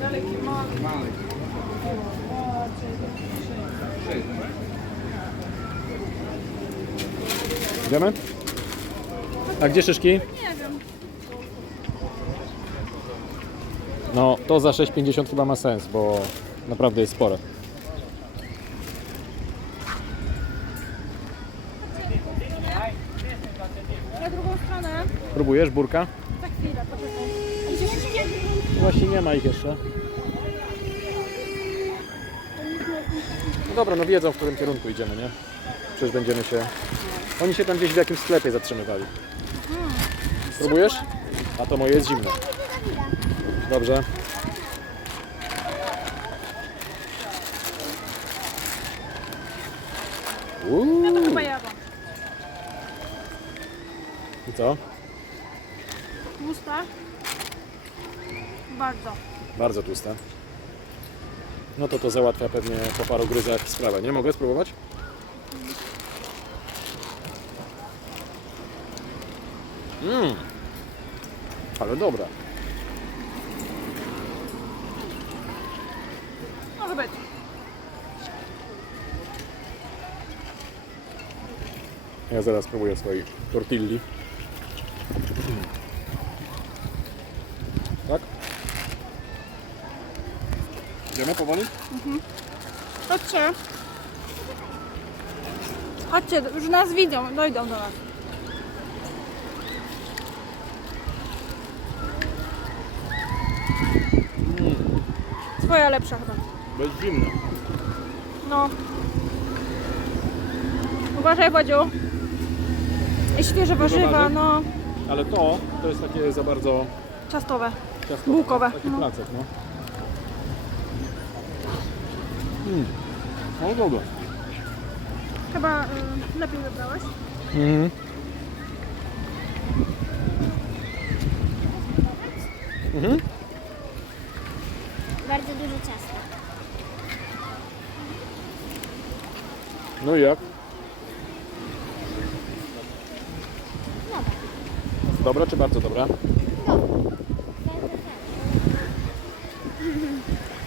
Daleki. Idziemy? A gdzie szyszki? Nie wiem. No, to za 6,50 chyba ma sens, bo naprawdę jest spore. Na drugą stronę. Próbujesz burka? Za chwilę, poczekaj. Właśnie nie ma ich jeszcze. No dobra, no wiedzą w którym kierunku idziemy, nie? Przecież będziemy się... Oni się tam gdzieś w jakimś sklepie zatrzymywali. Próbujesz? A to moje jest zimne. Dobrze. Uuu. I co? Tłusta? Bardzo. Bardzo tłuste. No to to załatwia pewnie po paru gryzach sprawę. Nie mogę spróbować? Mmm. Ale dobra. Może być. Ja zaraz spróbuję swojej tortilli. Idziemy powoli? Chodźcie. Chodźcie, już nas widzą, dojdą do nas. Twoja lepsza chyba. Bez zimna. No. Uważaj, Władziu. I świeże warzywa, warzyw? no. Ale to, to jest takie za bardzo Ciastowe. ciasto. Bułkowe, Taki no. placek, no. No dobra. Chyba y, lepiej wybrałaś. Mhm. Mhm. Bardzo dużo ciasta. No i jak? Dobra. Dobra czy bardzo dobra? Dobra.